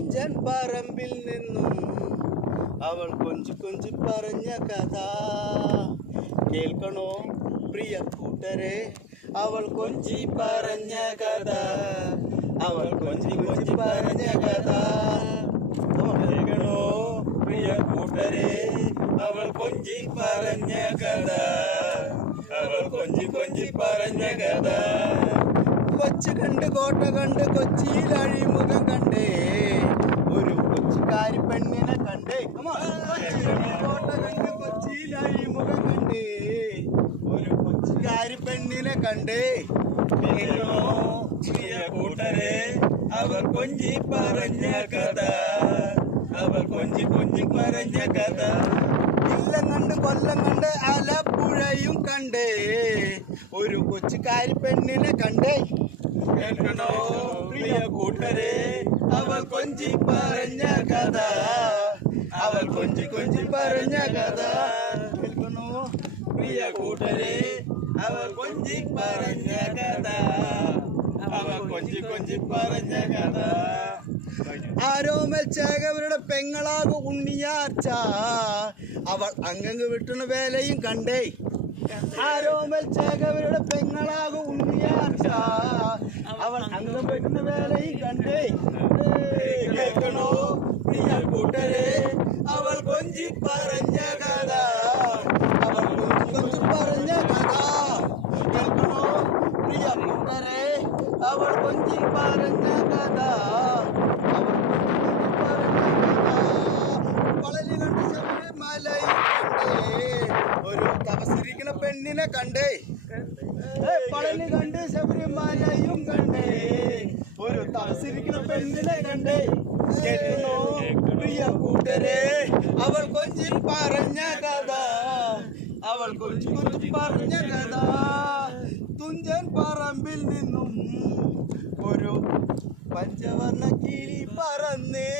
തുഞ്ചൻ പറമ്പിൽ നിന്നും അവൾ കൊഞ്ചി കൊഞ്ചി പറഞ്ഞ കഥ കേൾക്കണോ പ്രിയ കൂട്ടരെ, അവൾ കൊഞ്ചി പറഞ്ഞ കഥ, അവൾ കൊഞ്ചി കൊഞ്ചി പറഞ്ഞ കഥ. കേൾക്കണോ പ്രിയ കൂട്ടരെ, അവൾ കൊഞ്ചി പറഞ്ഞ കഥ, അവൾ കൊഞ്ചി കൊഞ്ചി പറഞ്ഞ കഥ. കൊച്ചു കണ്ട് കോട്ട കണ്ട് കൊച്ചിയിൽ അഴിമുഖം കണ്ടേ, ഒരു കൊച്ചുകാരി പെണ്ണിനെ കണ്ടേ. കോട്ട കണ്ട് കൊച്ചിയിൽ അഴിമുഖം കണ്ടേ, ഒരു കൊച്ചുകാരി പെണ്ണിനെ കണ്ടേ. കൂട്ടരെ, അവർ കൊഞ്ചി പറഞ്ഞ കഥ, അവർ കൊഞ്ചി കൊഞ്ചി പറഞ്ഞ കഥ. ഇല്ലം കണ്ട് കൊല്ലം കണ്ട് ആലപ്പുഴയും കണ്ടേ, ഒരു കൊച്ചുകാരി പെണ്ണിനെ കണ്ടേ. കേൾക്കണോ പ്രിയ കൂട്ടരെ, അവൾ കൊഞ്ചി പറഞ്ഞ കഥ, അവൾ കൊഞ്ചി കൊഞ്ചി പറഞ്ഞ കഥ. കേൾക്കണോ പ്രിയ കൂട്ടരെ, അവൾ കൊഞ്ചി പറഞ്ഞ കഥ, അവൾ കൊഞ്ചി കൊഞ്ചി പറഞ്ഞ കഥ. ആരോമൽ ചേകവരുടെ പെങ്ങളാകും ഉണ്ണിയാർച്ച, അവൾ അങ്ങ് വിട്ടുന്ന വേലയും കണ്ടേ. ആരോമൽ ചേകവരുടെ പെങ്ങളാകും ഉണ്ണിയാർച്ച, അവൾ അങ്ങ് വിട്ടുന്ന വേലയും കണ്ടേ. കേൾക്കണോ പ്രിയ കൂട്ടരെ, അവൾ കൊഞ്ചി പറഞ്ഞ കഥ, അവൾ കൊഞ്ചി കൊഞ്ചി പറഞ്ഞ കഥ. കേൾക്കണോ പ്രിയ കൂട്ടരെ, അവൾ കൊഞ്ചി പറഞ്ഞ കഥ, ഒരു തപസ്സിരിക്കുന്ന പെണ്ണിനെ കണ്ടേ. പളനി കണ്ട് ശബരിമലയും കണ്ടേ, ഒരു തപസ്സിരിക്കുന്ന പെണ്ണിനെ കണ്ടേ. കേൾക്കണോ പ്രിയ കൂട്ടരെ, അവൾ കൊഞ്ചി പറഞ്ഞ കഥ, അവൾ കൊഞ്ചി കൊഞ്ചി പറഞ്ഞ കഥ. തുഞ്ചൻ പറമ്പിൽ നിന്നും ഒരു പഞ്ചവർണ്ണ കിളി പറന്നേ.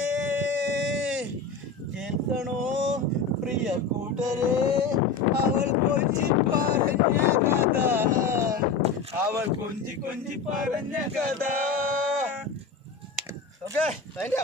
കേൾക്കണോ പ്രിയ കൂട്ടരെ, അവൾ കൊഞ്ചി പറഞ്ഞ കഥ, അവൾ കൊഞ്ചി കൊഞ്ചി പറഞ്ഞ കഥ. Okay, thank you.